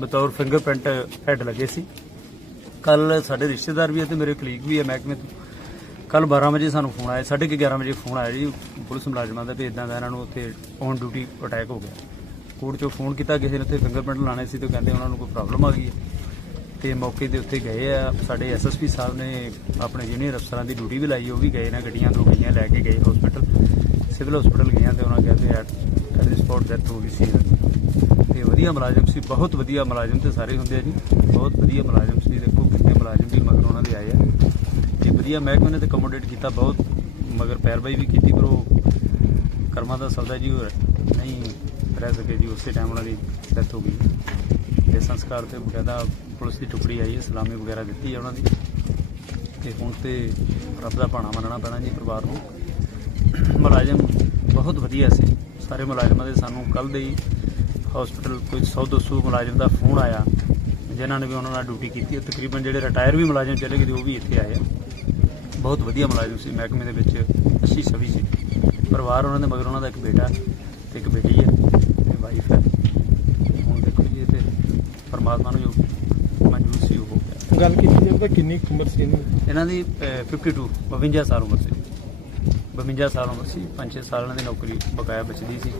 ਬਤੌਰ fingerprint head ਲੱਗੇ ਸੀ। ਕੱਲ ਸਾਡੇ ਰਿਸ਼ਤੇਦਾਰ ਵੀ ਹੈ ਤੇ ਮੇਰੇ ਕਲੀਗ ਵੀ ਹੈ ਮਹਿਕਮੇ ਤੋਂ। ਕੱਲ 12 ਵਜੇ ਸਾਨੂੰ ਫੋਨ ਆਇਆ 11:30 11 ਵਜੇ ਫੋਨ ਆਇਆ ਜੀ, ਪੁਲਿਸ ਮੁਲਾਜ਼ਮਾਂ ਦਾ ਵੀ ਇਦਾਂ ਦਾ ਇਹਨਾਂ ਨੂੰ ਉੱਥੇ ਔਨ ਡਿਊਟੀ ਅਟੈਕ ਹੋ ਗਿਆ। ਕੋਰਟ 'ਚੋਂ ਫੋਨ ਕੀਤਾ, ਕਿਸੇ ਨੇ ਉੱਥੇ ਫਿੰਗਰਪ੍ਰਿੰਟ ਲਾਣੇ ਸੀ ਤੇ ਕਹਿੰਦੇ ਉਹਨਾਂ ਨੂੰ ਕੋਈ ਪ੍ਰੋਬਲਮ ਆ ਗਈ ਹੈ। ਤੇ ਮੌਕੇ ਤੇ ਉੱਥੇ ਗਏ ਆ, ਸਾਡੇ ਐਸਐਸਪੀ ਸਾਹਿਬ ਨੇ ਆਪਣੇ ਜੂਨੀਅਰ ਅਫਸਰਾਂ ਦੀ ਡਿਊਟੀ ਵੀ ਲਾਈ, ਉਹ ਵੀ ਗਏ ਨੇ, ਗੱਡੀਆਂ ਦੋ ਗਈਆਂ, ਲੈ ਕੇ ਗਏ ਹਸਪੀਟਲ ਸਿਵਲ ਹਸਪੀਟਲ ਗਈਆਂ ਤੇ ਉਹਨਾਂ ਕਹਿੰਦੇ at at the spot death ਹੋ ਗਈ ਸੀ। ਇਹਨਾਂ ਵਧੀਆ ਮੁਲਾਜ਼ਮ ਸੀ, ਬਹੁਤ ਵਧੀਆ ਮੁਲਾਜ਼ਮ ਤੇ ਸਾਰੇ ਹੁੰਦੇ ਆ ਜੀ। ਬਹੁਤ ਵਧੀਆ ਮੁਲਾਜ਼ਮ ਸੀ, ਦੇਖੋ ਕਿੰਨੇ ਮੁਲਾਜ਼ਮ ਵੀ ਮਗਰ ਉਹਨਾਂ ਦੇ ਆਏ ਆ। ਤੇ ਵਧੀਆ ਮਹਿਕਮੇ ਨੇ ਤੇ ਕਮੋਡੇਟ ਕੀਤਾ ਬਹੁਤ, ਮਗਰ ਪੈਰਵਾਈ ਵੀ ਕੀਤੀ, ਪਰ ਉਹ ਕਰਮਾਂ ਦਾ ਸੌਦਾ ਜੀ ਉਹ ਨਹੀਂ ਰਹਿ ਸਕੇ ਜੀ, ਉਸੇ ਟਾਈਮ ਉਹਨਾਂ ਦੀ ਡੈਥ ਹੋ ਗਈ। ਤੇ ਸੰਸਕਾਰ ਤੇ ਬਕਾਇਦਾ ਪੁਲਿਸ ਦੀ ਟੁਕੜੀ ਆਈ ਹੈ, ਸਲਾਮੀ ਵਗੈਰਾ ਦਿੱਤੀ ਹੈ ਉਹਨਾਂ ਦੀ। ਤੇ ਹੁਣ ਤੇ ਰੱਬ ਦਾ ਭਾਣਾ ਮੰਨਣਾ ਪੈਣਾ ਜੀ ਪਰਿਵਾਰ ਨੂੰ। ਮੁਲਾਜ਼ਮ ਬਹੁਤ ਵਧੀਆ ਸੀ, ਸਾਰੇ ਮੁਲਾਜ਼ਮਾਂ ਦੇ ਸਾਨੂੰ ਕੱਲ ਦੇ ਹੀ ਹਸਪੀਟਲ ਕੋਈ 100 200 ਮੁਲਾਜ਼ਮ ਦਾ ਫੋਨ ਆਇਆ ਜਿਨ੍ਹਾਂ ਨੇ ਵੀ ਉਹਨਾਂ ਨਾਲ ਡਿਊਟੀ ਕੀਤੀ। ਹੈ ਤਕਰੀਬਨ ਜਿਹੜੇ ਰਿਟਾਇਰ ਵੀ ਮੁਲਾਜ਼ਮ ਚਲੇ ਗਏ ਉਹ ਵੀ ਇੱਥੇ ਆਏ ਆ। ਬਹੁਤ ਵਧੀਆ ਮੁਲਾਜ਼ਮ ਸੀ ਮਹਿਕਮੇ ਦੇ ਵਿੱਚ ਅੱਛੀ ਛਵੀ ਸੀ। ਪਰਿਵਾਰ ਉਹਨਾਂ ਦੇ ਮਗਰ ਉਹਨਾਂ ਦਾ ਇੱਕ ਬੇਟਾ ਤੇ ਇੱਕ ਬੇਟੀ ਹੈ ਤੇ ਵਾਈਫ ਹੈ ਹੁਣ ਦੇਖੋ ਜੀ ਇਹ ਤੇ ਪਰਮਾਤਮਾ ਨੂੰ ਜੋ ਮਨਜ਼ੂਰ ਸੀ ਉਹ ਗੱਲ ਕੀਤੀ ਜਾਵੇ ਤਾਂ ਕਿੰਨੀ ਉਮਰ ਸੀ ਇਹਨਾਂ ਦੀ? ਇਹਨਾਂ ਦੀ ਅਹ, 52 52 ਸਾਲ ਉਮਰ ਸੀ। 52 ਸਾਲ ਉਮਰ ਸੀ 5-6 ਸਾਲ ਇਹਨਾਂ ਦੀ ਨੌਕਰੀ ਬਕਾਇਆ ਬਚਦੀ ਸੀ।